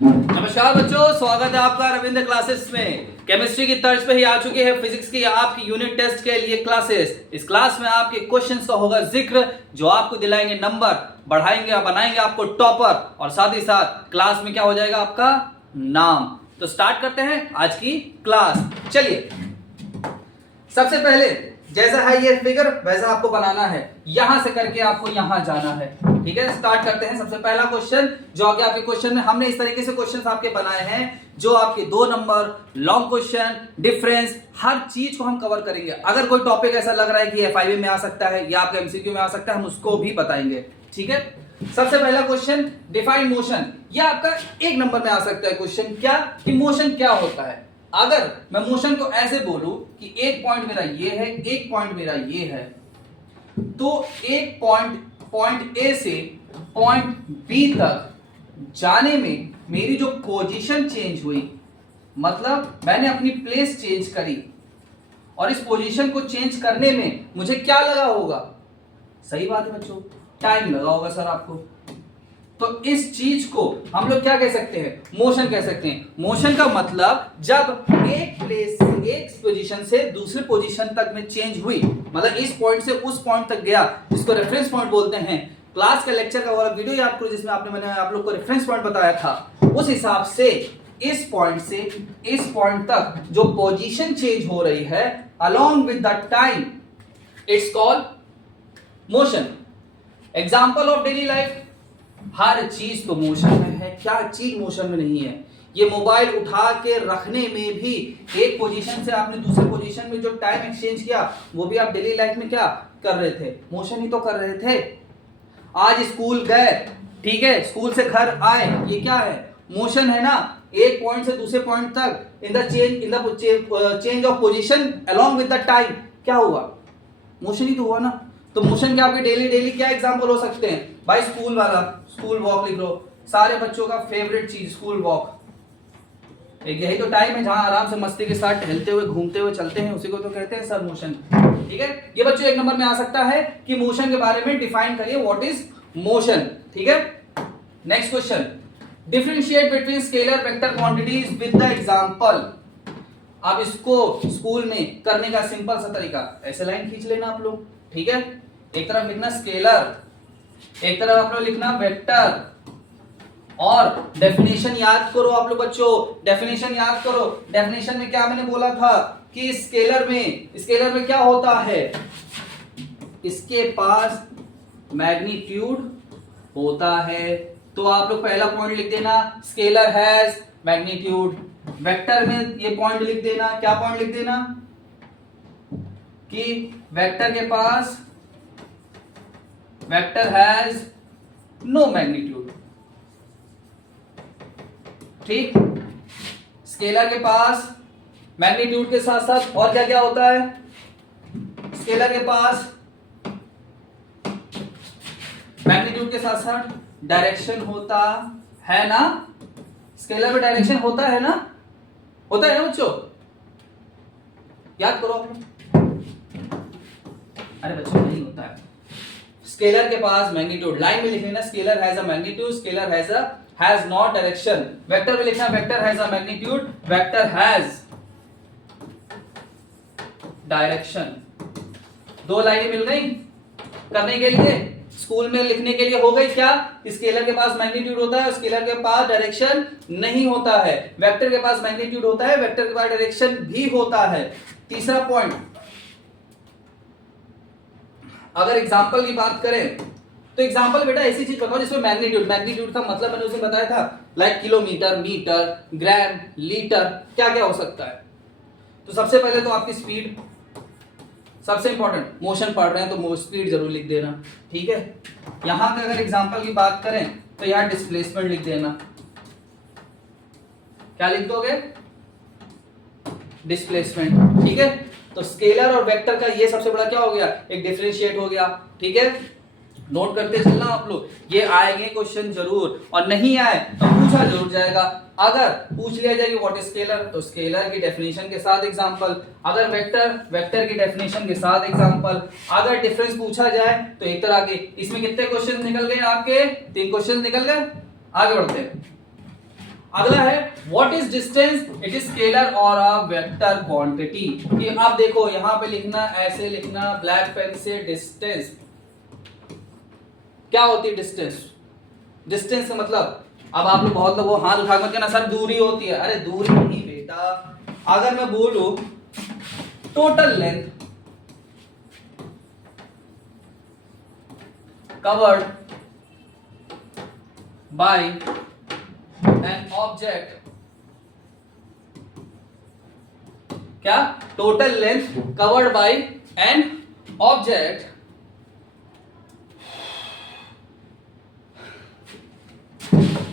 नमस्कार बच्चों, स्वागत है आपका रविंद्र क्लासेस में। केमिस्ट्री की तर्ज पे ही आ चुकी है फिजिक्स की आपकी यूनिट टेस्ट के लिए क्लासेस। इस क्लास में आपके क्वेश्चंस का होगा जिक्र, जो आपको दिलाएंगे नंबर, बढ़ाएंगे और बनाएंगे आपको टॉपर, और साथ ही साथ क्लास में क्या हो जाएगा आपका नाम। तो स्टार्ट करते हैं आज की क्लास। चलिए, सबसे पहले जैसा है ये फिगर वैसा आपको बनाना है, यहां से करके आपको यहां जाना है। ठीक है, स्टार्ट करते हैं। सबसे पहला क्वेश्चन जो आगे आपके क्वेश्चन में हमने इस तरीके से क्वेश्चंस आपके बनाए हैं, जो आपके 2 नंबर, लॉन्ग क्वेश्चन, डिफरेंस, हर चीज को हम कवर करेंगे। अगर कोई टॉपिक ऐसा लग रहा है कि FIB में आ सकता है या आपके MCQ में आ सकता है, हम उसको भी बताएंगे। ठीक है, सबसे पहला क्वेश्चन, डिफाइन मोशन। यह आपका 1 नंबर में आ सकता है क्वेश्चन। क्या कि मोशन क्या होता है। अगर मैं मोशन को ऐसे बोलूं कि एक पॉइंट मेरा ये है, एक पॉइंट मेरा ये है, तो एक पॉइंट ए से पॉइंट बी तक जाने में मेरी जो पोजीशन चेंज हुई, मतलब मैंने अपनी प्लेस चेंज करी, और इस पोजीशन को चेंज करने में मुझे क्या लगा होगा? सही बात है बच्चों, टाइम लगा होगा सर आपको। तो इस चीज को हम लोग क्या कह सकते हैं? मोशन कह सकते हैं। मोशन का मतलब जब एक प्लेस से, एक पोजीशन से दूसरे पोजीशन तक में चेंज हुई, मतलब इस पॉइंट से उस पॉइंट तक गया, जिसको रेफरेंस पॉइंट बोलते हैं। क्लास का लेक्चर का वाला वीडियो याद करो जिसमें मैंने आप लोग को रेफरेंस पॉइंट बताया था। उस हिसाब से इस पॉइंट से इस पॉइंट तक जो पोजीशन चेंज हो रही है along with the time, it's called motion. Example of daily life, हर चीज तो मोशन में है, क्या चीज मोशन में नहीं है? ये मोबाइल उठा के रखने में भी एक पोजीशन से आपने दूसरे पोजीशन में जो टाइम एक्सचेंज किया, वो भी आप डेली लाइफ में क्या कर रहे थे? मोशन ही तो कर रहे थे। आज स्कूल गए, ठीक है, स्कूल से घर आए, ये क्या है? मोशन है ना। एक पॉइंट से दूसरे पॉइंट तक in the change of position along with the time क्या हुआ? मोशन ही तो हुआ ना। तो मोशन के आपके डेली क्या एग्जांपल हो सकते हैं भाई? स्कूल वाला, स्कूल वॉक लिख लो। सारे बच्चों का फेवरेट चीज स्कूल वॉक। एक यही तो टाइम है जहां आराम से मस्ती के साथ टहलते हुए, घूमते हुए चलते हैं, उसी को तो कहते हैं सर मोशन। ठीक है, ये बच्चों 1 नंबर में आ सकता है कि मोशन के बारे में डिफाइन करिए, व्हाट इज मोशन। ठीक है, next question, differentiate between scalar vector quantities with the example. अब इसको स्कूल में करने का सिंपल सा तरीका, ऐसे लाइन खींच लेना आप लोग। ठीक है, एक तरफ लिखना स्केलर, एक तरफ आप लोग लिखना वेक्टर, और डेफिनेशन याद करो आप लोग बच्चों, डेफिनेशन याद करो। डेफिनेशन में क्या मैंने बोला था कि स्केलर में क्या होता है? इसके पास मैग्नीट्यूड होता है। तो आप लोग पहला पॉइंट लिख देना, स्केलर हैज मैग्नीट्यूड। वेक्टर में ये पॉइंट लिख देना, क्या पॉइंट लिख देना? कि वेक्टर के पास वेक्टर हैज नो मैग्नीट्यूड। ठीक, स्केलर के पास मैग्नीट्यूड के साथ साथ और क्या क्या होता है? स्केलर के पास मैग्नीट्यूड के साथ साथ डायरेक्शन होता है ना। स्केलर में डायरेक्शन होता है ना, होता है ना बच्चों? याद करो आप लोग। अरे बच्चों नहीं होता है। स्केलर के पास मैग्नीट्यूड, लाइन में लिख लेना scalar has a magnitude, scalar has not direction. Vector में लिखना vector has a magnitude, vector has direction. 2 लाइनें मिल गई करने के लिए, स्कूल में लिखने के लिए हो गई क्या? स्केलर के पास मैग्नीट्यूड होता है, स्केलर के पास डायरेक्शन नहीं होता है। वेक्टर के पास मैग्नीट्यूड होता है, वेक्टर के पास डायरेक्शन भी होता है। तीसरा पॉइंट, अगर एग्जांपल की बात करें तो एग्जांपल बेटा ऐसी चीज बताओ जिसमें मैग्नीट्यूड का मतलब मैंने उसे बताया था, लाइक किलोमीटर, मीटर, ग्राम, लीटर, क्या क्या हो सकता है। तो सबसे पहले तो आपकी स्पीड, सबसे इंपॉर्टेंट, मोशन पढ़ रहे हैं तो स्पीड जरूर लिख देना। ठीक है, यहां का अगर एग्जांपल की बात करें तो यहां डिस्प्लेसमेंट लिख देना। क्या लिख दोगे? डिस्प्लेसमेंट। ठीक है, तो स्केलर और वेक्टर का ये सबसे बड़ा क्या हो गया? एक डिफरेंशिएट हो गया। ठीक है, नोट करते चलना आप लोग, ये आएंगे क्वेश्चन जरूर, और नहीं आए तो पूछा जरूर जाएगा। अगर पूछ लिया जाए कि व्हाट इज स्केलर, तो स्केलर की डेफिनेशन के साथ एग्जांपल। अगर वेक्टर की डेफिनेशन के साथ एग्जांपल। अगर डिफरेंस पूछा जाए तो एक तरह के, इसमें कितने क्वेश्चन निकल गए आपके? 3 क्वेश्चन निकल गए। आगे बढ़ते हैं। अगला है what is distance, it is scalar और अ वेक्टर क्वांटिटी। कि आप देखो यहां पे लिखना, ऐसे लिखना ब्लैक पेन से, डिस्टेंस क्या होती है? डिस्टेंस, डिस्टेंस का मतलब, अब आप लोग बहुत लोग हाथ उठा मत कहना सर दूरी होती है, अरे दूरी नहीं बेटा। अगर मैं बोलूं total length covered by an object, क्या? Total length covered by an object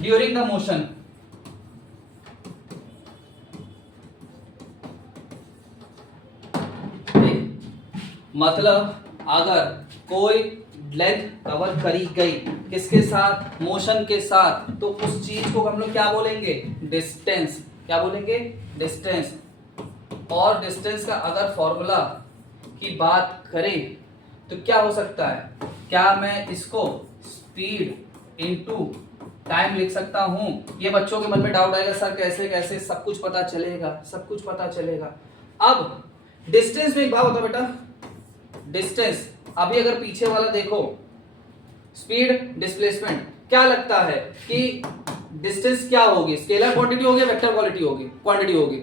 during the motion, मतलब अगर कोई लेंथ कवर करी गई किसके साथ? मोशन के साथ, तो उस चीज को हम लोग क्या बोलेंगे? डिस्टेंस। क्या बोलेंगे? डिस्टेंस। और डिस्टेंस का अगर फॉर्मूला की बात करें तो क्या हो सकता है? क्या मैं इसको स्पीड इनटू टाइम लिख सकता हूं? ये बच्चों के मन में डाउट आएगा, सर कैसे कैसे, सब कुछ पता चलेगा, सब कुछ पता चलेगा। अब डिस्टेंस में एक बात होता है बेटा, डिस्टेंस अभी अगर पीछे वाला देखो, स्पीड डिस्प्लेसमेंट, क्या लगता है कि डिस्टेंस क्या होगी? स्केलर क्वांटिटी होगी, वेक्टर क्वालिटी होगी, क्वांटिटी होगी,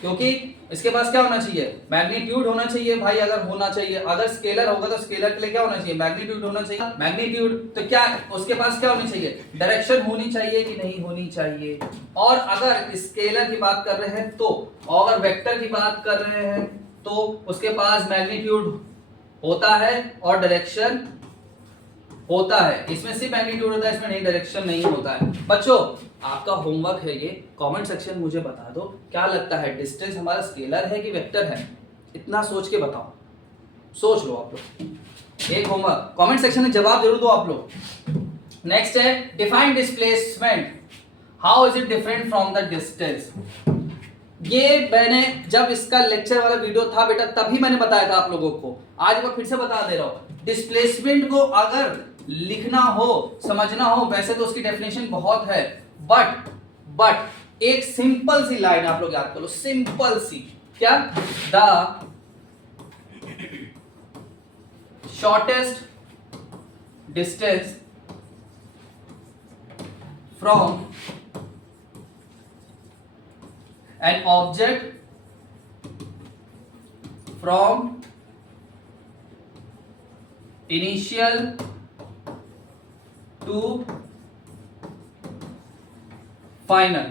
क्योंकि इसके पास क्या होना चाहिए? मैग्नीट्यूड होना चाहिए भाई। अगर होना चाहिए, अगर स्केलर होगा तो स्केलर के लिए क्या होना चाहिए? मैग्नीट्यूड होना चाहिए। मैग्नीट्यूड तो क्या उसके पास क्या होनी चाहिए? डायरेक्शन होनी चाहिए कि नहीं होनी चाहिए? और अगर स्केलर की बात कर रहे हैं तो, और अगर वेक्टर की बात कर रहे हैं तो उसके पास मैग्नीट्यूड होता है और डायरेक्शन होता है। इसमें सिर्फ मैग्नीट्यूड होता है, इसमें नहीं, डायरेक्शन नहीं होता है। बच्चों आपका होमवर्क है ये, कमेंट सेक्शन मुझे बता दो क्या लगता है, डिस्टेंस हमारा स्केलर है कि वेक्टर है? इतना सोच के बताओ, सोच लो आप लोग। एक होमवर्क कमेंट सेक्शन में जवाब जरूर दो आप लोग। नेक्स्ट है define displacement, how is it different from the distance. ये मैंने जब इसका लेक्चर वाला वीडियो था बेटा तभी मैंने बताया था आप लोगों को, आज मैं फिर से बता दे रहा हूं। डिस्प्लेसमेंट को अगर लिखना हो, समझना हो, वैसे तो उसकी डेफिनेशन बहुत है, बट एक सिंपल सी लाइन आप लोग याद करो, सिंपल सी, क्या? The shortest distance from an object from initial to final.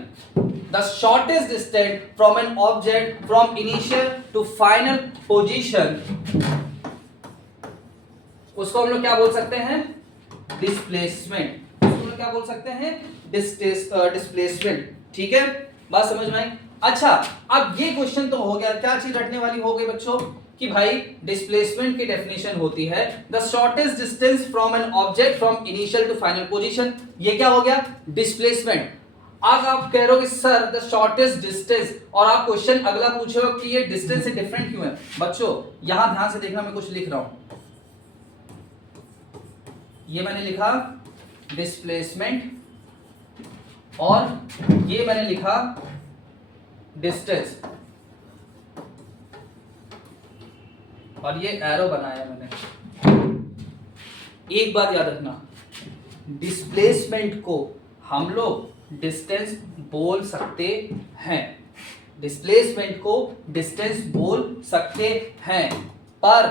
The shortest distance from an object from initial to final position, उसको हम लोग क्या बोल सकते हैं? डिस्प्लेसमेंट। उसको हम लोग क्या बोल सकते हैं? डिस्प्लेसमेंट। ठीक है, बात समझ में आई? अच्छा, अब ये क्वेश्चन तो हो गया, क्या चीज रटने वाली हो गई बच्चों कि भाई डिस्प्लेसमेंट की डेफिनेशन होती है the shortest distance from an object from initial to final position. ये क्या हो गया? डिस्प्लेसमेंट। अब आप कह रहे हो कि सर द शॉर्टेस्ट डिस्टेंस, और आप क्वेश्चन अगला पूछ रहे हो कि ये डिस्टेंस से डिफरेंट क्यों है? बच्चों यहां ध्यान से देखना, मैं कुछ लिख रहा हूं, ये मैंने लिखा डिस्प्लेसमेंट और ये मैंने लिखा डिस्टेंस, और ये एरो बनाया मैंने। एक बात याद रखना, डिस्प्लेसमेंट को हम लोग डिस्टेंस बोल सकते हैं, डिस्प्लेसमेंट को डिस्टेंस बोल सकते हैं, पर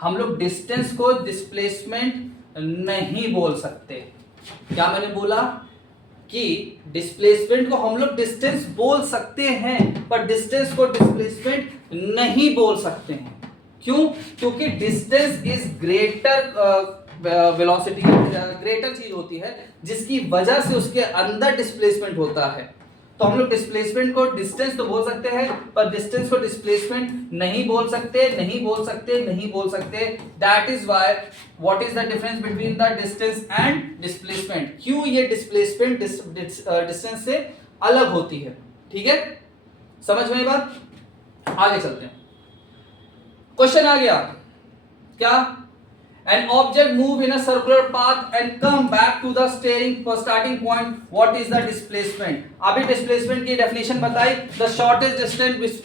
हम लोग डिस्टेंस को डिस्प्लेसमेंट नहीं बोल सकते। क्या मैंने बोला? कि डिस्प्लेसमेंट को हम लोग डिस्टेंस बोल सकते हैं पर डिस्टेंस को डिस्प्लेसमेंट नहीं बोल सकते हैं। क्यों? क्योंकि distance is greater velocity, greater चीज होती है जिसकी वजह से उसके अंदर डिस्प्लेसमेंट होता है। तो हम लोग डिस्प्लेसमेंट को डिस्टेंस तो बोल सकते हैं पर डिस्टेंस को डिस्प्लेसमेंट नहीं बोल सकते, नहीं बोल सकते, नहीं बोल सकते। That is why what is the difference between the distance and displacement. क्यों ये डिस्प्लेसमेंट डिस्टेंस से अलग होती है? ठीक है, समझ में बात? आगे चलते हैं, क्वेश्चन आ गया क्या? An object move in a circular path and come back to the starting point. What is the displacement? अभी displacement की definition बताई. The shortest distance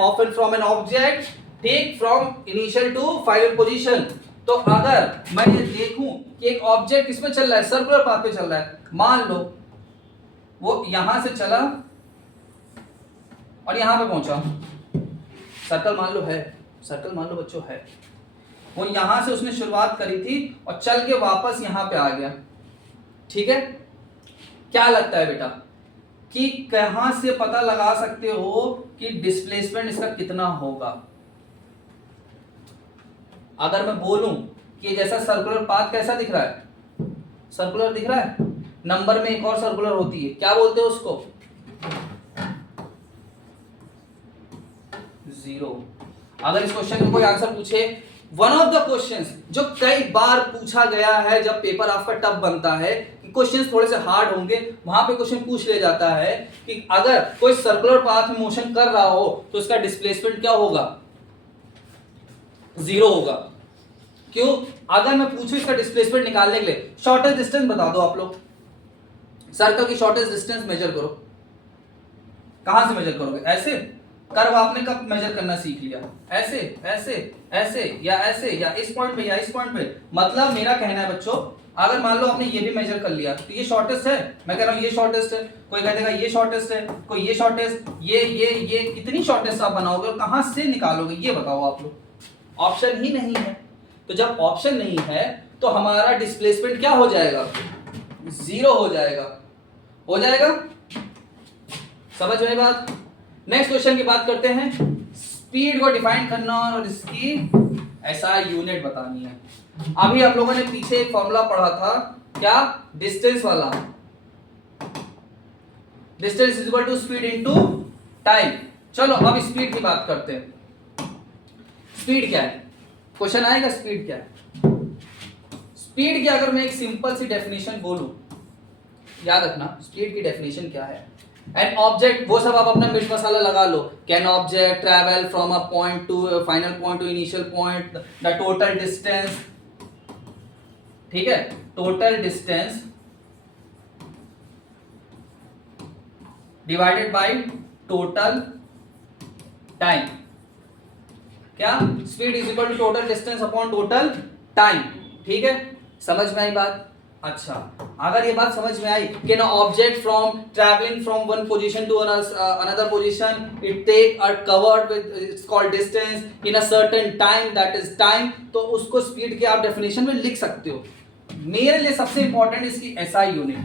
often from an object, ठीक, from initial to final position. तो अगर मैं ये देखूं कि एक ऑब्जेक्ट किसमें चल रहा है, सर्कुलर पाथ पे चल रहा है, मान लो वो यहां से चला और यहां पे पहुंचा, सर्कल मान लो है, सर्कल मान लो बच्चों है, वो यहां से उसने शुरुआत करी थी और चल के वापस यहां पे आ गया, ठीक है। क्या लगता है बेटा कि कहां से पता लगा सकते हो कि डिस्प्लेसमेंट इसका कितना होगा? अगर मैं बोलूं कि जैसा सर्कुलर पाथ कैसा दिख रहा है, सर्कुलर दिख रहा है, नंबर में एक और सर्कुलर होती है, क्या बोलते हैं उसको? जीरो। अगर इस क्वेश्चन का कोई आंसर पूछे, वन ऑफ द क्वेश्चंस जो कई बार पूछा गया है जब पेपर आपका टफ बनता है कि क्वेश्चंस थोड़े से हार्ड होंगे, वहां पे क्वेश्चन पूछ ले जाता है कि अगर कोई सर्कुलर पाथ में मोशन कर रहा हो तो इसका डिस्प्लेसमेंट क्या होगा? जीरो होगा। क्यों? अगर मैं पूछूं इसका डिस्प्लेसमेंट निकालने के लिए, शॉर्टेस्ट डिस्टेंस बता दो आप लोग, सर्कल की शॉर्टेस्ट डिस्टेंस मेजर करो। कहां से मेजर करोगे? ऐसे कर्व आपने कब मेजर करना सीख लिया? ऐसे ऐसे ऐसे या इस पॉइंट पे या इस पॉइंट पे। मतलब मेरा कहना है बच्चों, अगर मान लो आपने ये भी मेजर कर लिया तो ये शॉर्टेस्ट है, मैं कह रहा हूं ये शॉर्टेस्ट है, कोई कह देगा ये शॉर्टेस्ट है, कोई ये शॉर्टेस्ट, ये कितनी शॉर्टेस्ट आप बनाओगे और कहां से निकालोगे ये बताओ आप लोग। ऑप्शन ही नहीं है। तो जब ऑप्शन नहीं है तो हमारा डिस्प्लेसमेंट क्या हो जाएगा? जीरो हो जाएगा। हो जाएगा? समझ में बात? नेक्स्ट क्वेश्चन की बात करते हैं। स्पीड को डिफाइन करना और इसकी एसआई यूनिट बतानी है। अभी आप लोगों ने पीछे एक फॉर्मूला पढ़ा था, क्या? डिस्टेंस वाला। Distance is equal to speed into time. चलो अब स्पीड की बात करते हैं। स्पीड क्या है? क्वेश्चन आएगा स्पीड क्या है? स्पीड की अगर मैं एक सिंपल सी डेफिनेशन बोलूं, याद रखना स्पीड की डेफिनेशन क्या है। एन ऑब्जेक्ट, वो सब आप अपना मिर्च मसाला लगा लो। Can object travel from a point to final point to initial point, the total distance, ठीक है, total distance divided by total time. क्या? Speed is equal to total distance upon total time. ठीक है, समझ में आई बात? अच्छा, अगर ये बात समझ में आई कि ना object from traveling from one position to another position, it take are covered with, it's called distance in a certain time, that is time, तो उसको स्पीड के आप डेफिनेशन में लिख सकते हो। मेरे लिए सबसे इंपॉर्टेंट इसकी एसआई यूनिट,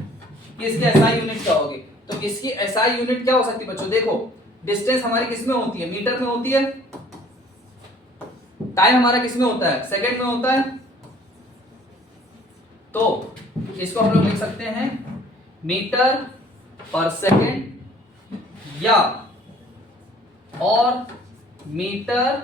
कि इसकी एसआई यूनिट क्या होगी। तो इसकी एसआई यूनिट क्या हो सकती है बच्चों? देखो, डिस्टेंस हमारी किस में होती है? मीटर में होती है। टाइम हमारा किस में होता है? सेकंड में होता है। तो इसको हम लोग लिख सकते हैं मीटर पर सेकंड या और मीटर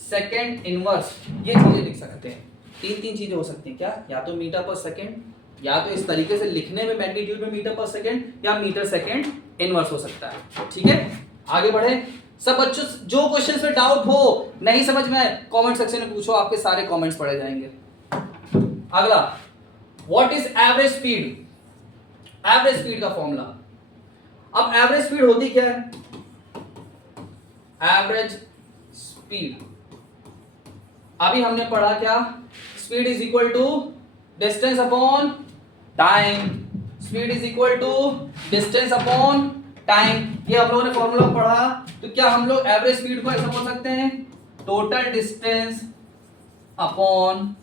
सेकंड इनवर्स, ये चीजें लिख सकते हैं। तीन चीजें हो सकती हैं। क्या? या तो मीटर पर सेकंड, या तो इस तरीके से लिखने में मैग्नीट्यूड में मीटर पर सेकंड, या मीटर सेकंड इनवर्स हो सकता है। ठीक है, आगे बढ़े। सब बच्चों जो क्वेश्चन पे डाउट हो, नहीं समझ में आए, कमेंट सेक्शन में पूछो, आपके सारे कमेंट्स पढ़े जाएंगे। अगला, what is average speed? Average speed का फॉर्मूला। अब एवरेज स्पीड होती क्या है? एवरेज स्पीड अभी हमने पढ़ा क्या? Speed is equal to distance upon time. Speed is equal to distance upon time, ये हम लोगों ने फॉर्मूला पढ़ा। तो क्या हम लोग एवरेज स्पीड को ऐसा बोल सकते हैं? Total distance upon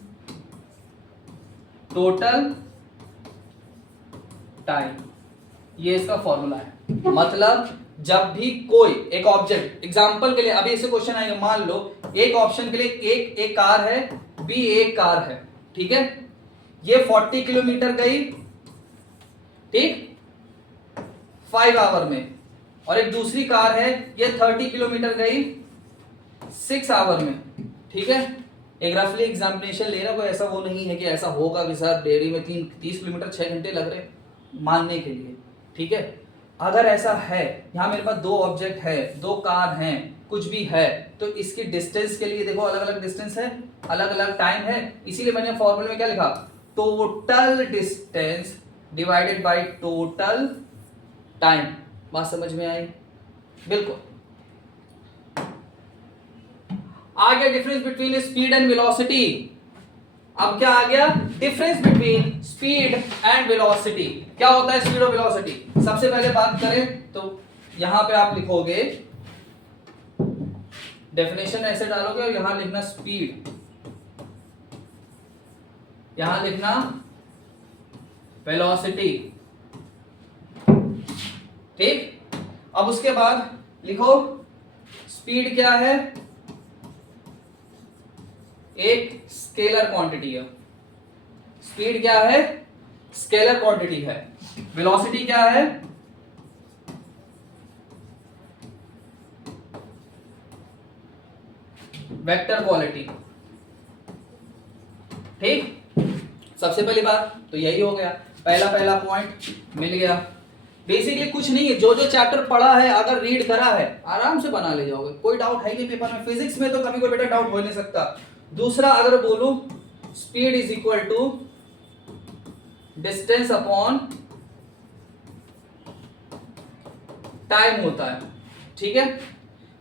total time, ये इसका फॉर्मूला है। मतलब जब भी कोई एक ऑब्जेक्ट, एग्जांपल के लिए अभी ऐसे क्वेश्चन आएगा, मान लो एक ऑप्शन के लिए एक कार है, बी एक कार है, ठीक है, ये 40 किलोमीटर गई, ठीक, 5 आवर में, और एक दूसरी कार है ये 30 किलोमीटर गई 6 आवर में। ठीक है, एक रफली एग्जामिनेशन ले रहा, कोई ऐसा वो नहीं है कि ऐसा होगा कि सर डेयरी में 30 किलोमीटर 6 घंटे लग रहे मानने के लिए। ठीक है, अगर ऐसा है, यहां मेरे पास दो ऑब्जेक्ट है, दो कार हैं, कुछ भी है तो इसकी डिस्टेंस के लिए देखो अलग अलग डिस्टेंस है, अलग अलग टाइम है, इसीलिए मैंने फॉर्मूले में क्या लिखा, total distance divided by total time. बात समझ में आई? बिल्कुल। आ गया difference between speed and velocity. अब क्या आ गया? Difference between speed and velocity. क्या होता है स्पीड और वेलोसिटी? सबसे पहले बात करें तो यहां पे आप लिखोगे, डेफिनेशन ऐसे डालोगे और यहां लिखना स्पीड, यहां लिखना वेलोसिटी, ठीक। अब उसके बाद लिखो स्पीड क्या है? एक स्केलर क्वांटिटी है। स्पीड क्या है? स्केलर क्वांटिटी है। वेलोसिटी क्या है? वेक्टर क्वालिटी, ठीक। सबसे पहली बात तो यही हो गया, पहला पॉइंट मिल गया। बेसिकली कुछ नहीं है, जो जो चैप्टर पढ़ा है अगर रीड करा है आराम से बना ले जाओगे, कोई डाउट है नहीं पेपर में। फिजिक्स में तो कभी कोई बेटा डाउट हो नहीं सकता। दूसरा अगर बोलूं speed is equal to distance upon time होता है, ठीक है।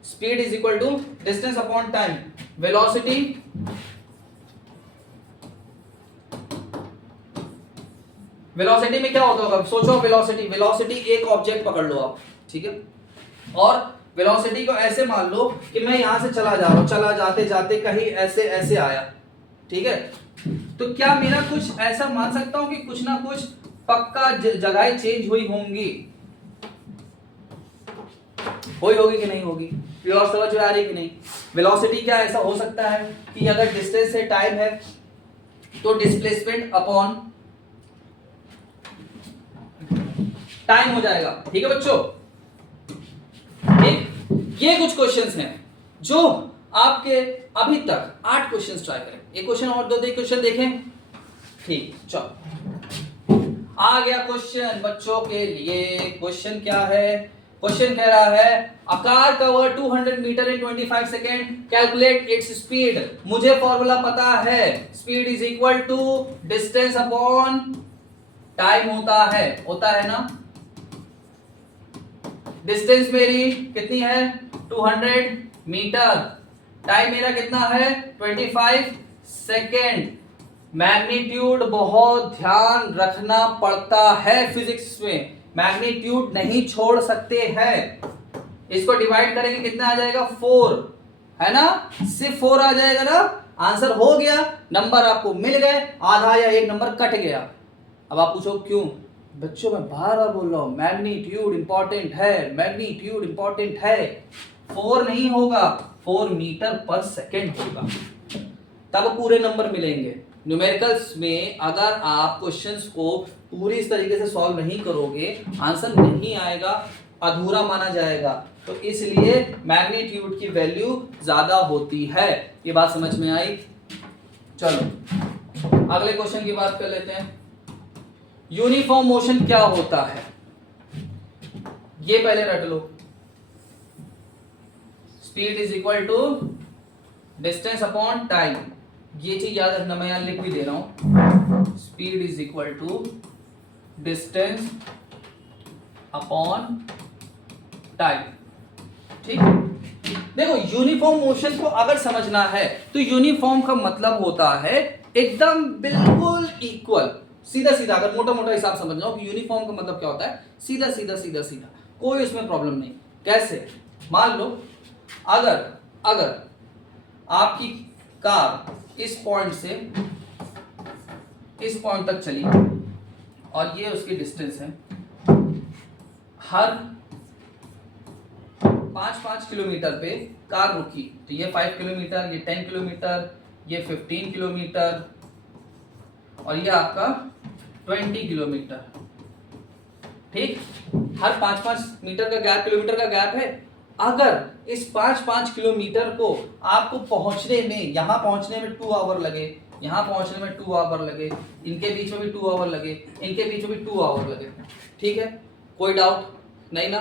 Speed is equal to distance upon time. Velocity velocity में क्या होता होगा? सोचो वेलोसिटी एक ऑब्जेक्ट पकड़ लो आप, ठीक है, और वेलोसिटी को ऐसे मान लो कि मैं यहां से चला जा रहा हूं, चला जाते जाते कहीं ऐसे ऐसे आया, ठीक है। तो क्या मेरा कुछ ऐसा मान सकता हूं कि कुछ ना कुछ पक्का जगह चेंज हुई होंगी, होगी कि नहीं होगी? प्योर समझ में आ रही कि नहीं? वेलोसिटी क्या ऐसा हो सकता है कि अगर डिस्टेंस से टाइम है तो डिस्प्लेसमेंट अपॉन टाइम हो जाएगा, ठीक है बच्चों, ठीक। ये कुछ क्वेश्चंस हैं जो आपके अभी तक 8 क्वेश्चंस ट्राई करें, एक क्वेश्चन और दो क्वेश्चन देखें, ठीक। चलो आ गया क्वेश्चन बच्चों के लिए। क्वेश्चन क्या है? क्वेश्चन कह रहा है a car cover 200 metre in 25 second, calculate its speed. मुझे फॉर्मूला पता है, speed is equal to distance upon time होता है ना। डिस्टेंस मेरी कितनी है? 200 मीटर। टाइम मेरा कितना है? 25 सेकेंड। मैग्नीट्यूड बहुत ध्यान रखना पड़ता है फिजिक्स में, मैग्नीट्यूड नहीं छोड़ सकते हैं। इसको डिवाइड करेंगे कितना आ जाएगा? 4, है ना, सिर्फ 4 आ जाएगा ना। आंसर हो गया, नंबर आपको मिल गए, आधा या एक नंबर कट गया। अब आप पूछो क्यों? बच्चों मैं बार बार बोल रहा हूं मैग्नीट्यूड इंपॉर्टेंट है, मैग्नीट्यूड इंपॉर्टेंट है। 4 नहीं होगा, 4 मीटर पर सेकेंड होगा, तब पूरे नंबर मिलेंगे। न्यूमेरिकल्स में अगर आप क्वेश्चंस को पूरी इस तरीके से सॉल्व नहीं करोगे, आंसर नहीं आएगा, अधूरा माना जाएगा। तो इसलिए मैग्नीट्यूड की वैल्यू ज्यादा होती है। ये बात समझ में आई? चलो अगले क्वेश्चन की बात कर लेते हैं। यूनिफॉर्म मोशन क्या होता है? ये पहले रट लो। Speed is equal to distance upon time, ये चीज याद रखना, मैं यहां लिख भी दे रहा हूं। Speed is equal to distance upon time, ठीक। देखो यूनिफॉर्म मोशन को अगर समझना है तो यूनिफॉर्म का मतलब होता है एकदम बिल्कुल इक्वल, सीधा सीधा। अगर मोटा मोटा हिसाब समझ लो कि यूनिफॉर्म का मतलब क्या होता है, सीधा सीधा सीधा सीधा, कोई उसमें प्रॉब्लम नहीं। कैसे? मान लो अगर आपकी कार इस पॉइंट से इस पॉइंट तक चली और ये उसकी डिस्टेंस है, हर 5-5 किलोमीटर पे कार रुकी, तो ये 5 किलोमीटर, ये 10 किलोमीटर, ये 15 किलोमीटर और ये आपका 20 किलोमीटर, ठीक। हर 5-5 मीटर का गैप, किलोमीटर का गैप है। अगर इस 5-5 किलोमीटर को आपको पहुंचने में, यहां पहुंचने में 2 आवर लगे, यहां पहुंचने में 2 आवर लगे, इनके बीच में भी 2 आवर लगे, इनके बीच में भी 2 आवर लगे, ठीक है, कोई डाउट नहीं ना?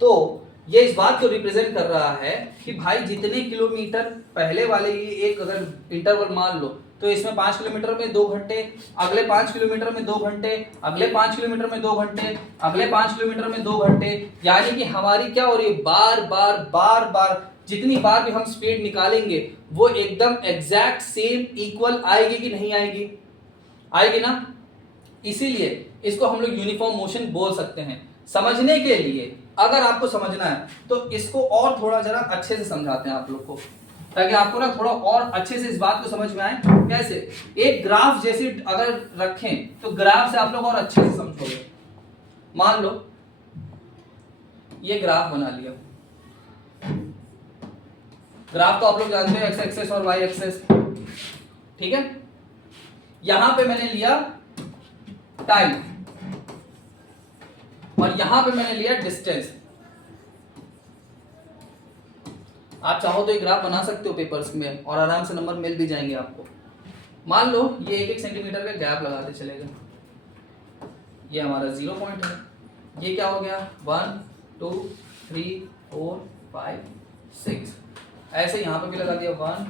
तो ये इस बात को रिप्रेजेंट कर रहा है कि भाई जितने किलोमीटर पहले वाले ये एक अगर इंटरवल मान लो तो इसमें 5 किलोमीटर में 2 घंटे, अगले 5 किलोमीटर में 2 घंटे, अगले 5 किलोमीटर में 2 घंटे, अगले 5 किलोमीटर में 2 घंटे, यानी कि हमारी क्या हो रही है, बार बार बार बार जितनी बार भी हम स्पीड निकालेंगे वो एकदम एग्जैक्ट सेम इक्वल आएगी कि नहीं आएगी, आएगी ना। इसीलिए इसको हम लोग यूनिफॉर्म मोशन बोल सकते हैं। समझने के लिए अगर आपको समझना है तो इसको और थोड़ा जरा अच्छे से समझाते हैं आप लोग को, ताकि आपको ना थोड़ा और अच्छे से इस बात को समझ में आए। कैसे, एक ग्राफ जैसे अगर रखें तो ग्राफ से आप लोग और अच्छे से समझोगे। मान लो ये ग्राफ बना लिया, ग्राफ तो आप लोग जानते हो एक्स एक्सेस और वाई एक्सेस, ठीक है। यहां पे मैंने लिया टाइम और यहां पे मैंने लिया डिस्टेंस। आप चाहो तो एक ग्राफ बना सकते हो पेपर्स में और आराम से नंबर मिल भी जाएंगे आपको। मान लो ये 1-1 सेंटीमीटर का गैप लगाते चले गए, ये हमारा 0 पॉइंट है, ये क्या हो गया 1 2 3 4 5 6, ऐसे यहां पे भी लगा दिया 1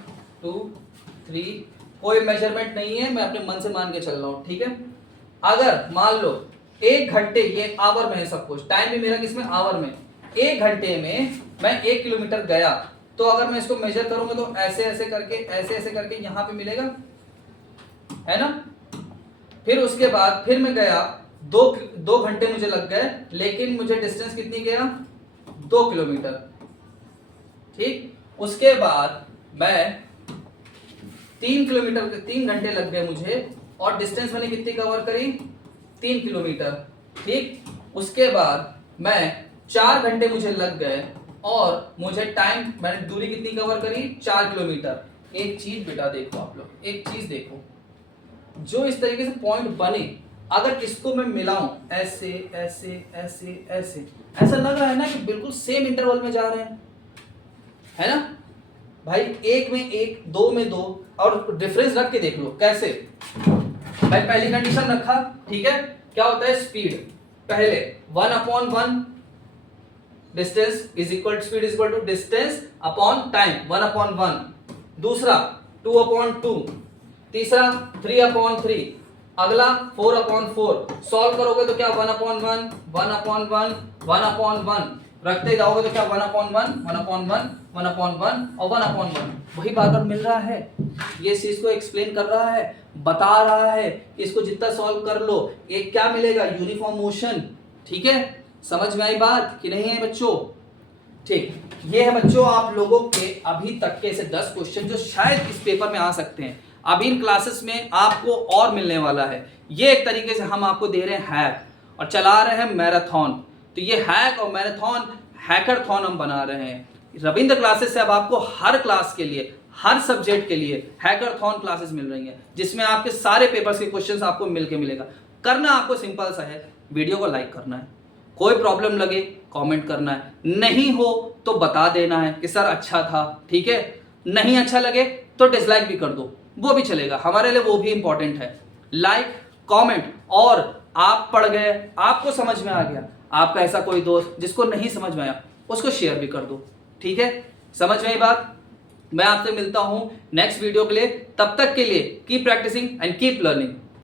2 3, कोई मेजरमेंट नहीं है, मैं अपने मन से मान के चल रहा हूं, ठीक है। अगर मान लो 1 घंटे, ये आवर में है सब कुछ, टाइम भी मेरा किसमें, आवर में, 1 घंटे में मैं 1 किलोमीटर गया, तो अगर मैं इसको मेजर करूंगा तो ऐसे ऐसे करके यहां पे मिलेगा, है ना। फिर उसके बाद फिर मैं गया, 2 घंटे मुझे लग गए, लेकिन मुझे डिस्टेंस कितनी गया, 2 किलोमीटर, ठीक। उसके बाद मैं 3 किलोमीटर, 3 घंटे लग गए मुझे, और डिस्टेंस मैंने कितनी कवर करी, 3 किलोमीटर, ठीक। उसके बाद मैं 4 घंटे मुझे लग गए और मुझे टाइम, मैंने दूरी कितनी कवर करी, 4 किलोमीटर। एक चीज बेटा देखो आप लोग, एक चीज देखो, जो इस तरीके से पॉइंट बने, अगर इसको मैं मिलाऊं ऐसे ऐसे ऐसे ऐसे, ऐसा लग रहा है ना कि बिल्कुल सेम इंटरवल में जा रहे हैं, है ना भाई। 1 में 1, 2 में 2, और डिफरेंस रख के देख लो कैसे। भाई पहली कंडीशन रखा, ठीक है, क्या होता है स्पीड, पहले 1/1 distance is equal to speed is equal to distance upon time, 1/1। दूसरा 2/2, तीसरा 3/3, अगला 4/4। सॉल्व करोगे तो क्या 1/1 1/1 1/1, रखते जाओगे तो क्या 1/1 1/1 1/1 और 1/1, वही बार बार मिल रहा है। ये चीज को एक्सप्लेन कर रहा है, बता रहा है, इसको जितना सॉल्व कर लो एक क्या मिलेगा, यूनिफॉर्म मोशन, ठीक है। समझ में आई बात कि नहीं है बच्चों, ठीक। ये है बच्चों आप लोगों के अभी तक के ऐसे 10 क्वेश्चन जो शायद इस पेपर में आ सकते हैं। अभी इन क्लासेस में आपको और मिलने वाला है। ये एक तरीके से हम आपको दे रहे हैं हैक और चला रहे हैं मैराथन। तो ये हैक और मैराथन, हैकरथॉन हम बना रहे हैं। रविंद्र क्लासेस से अब आपको हर क्लास के लिए, हर सब्जेक्ट के लिए हैकरथॉन क्लासेस मिल रही हैं, जिसमें आपके सारे पेपर्स के क्वेश्चंस आपको मिलके मिलेगा। करना आपको सिंपल सा है, वीडियो को लाइक करना है, कोई प्रॉब्लम लगे कमेंट करना है, नहीं हो तो बता देना है कि सर अच्छा था, ठीक है। नहीं अच्छा लगे तो डिसलाइक भी कर दो, वो भी चलेगा, हमारे लिए वो भी इंपॉर्टेंट है। लाइक, कमेंट, और आप पढ़ गए, आपको समझ में आ गया, आपका ऐसा कोई दोस्त जिसको नहीं समझ में आया उसको शेयर भी कर दो, ठीक है। समझ में आई बात। मैं आपसे मिलता हूं नेक्स्ट वीडियो के लिए, तब तक के लिए keep practising and keep learning.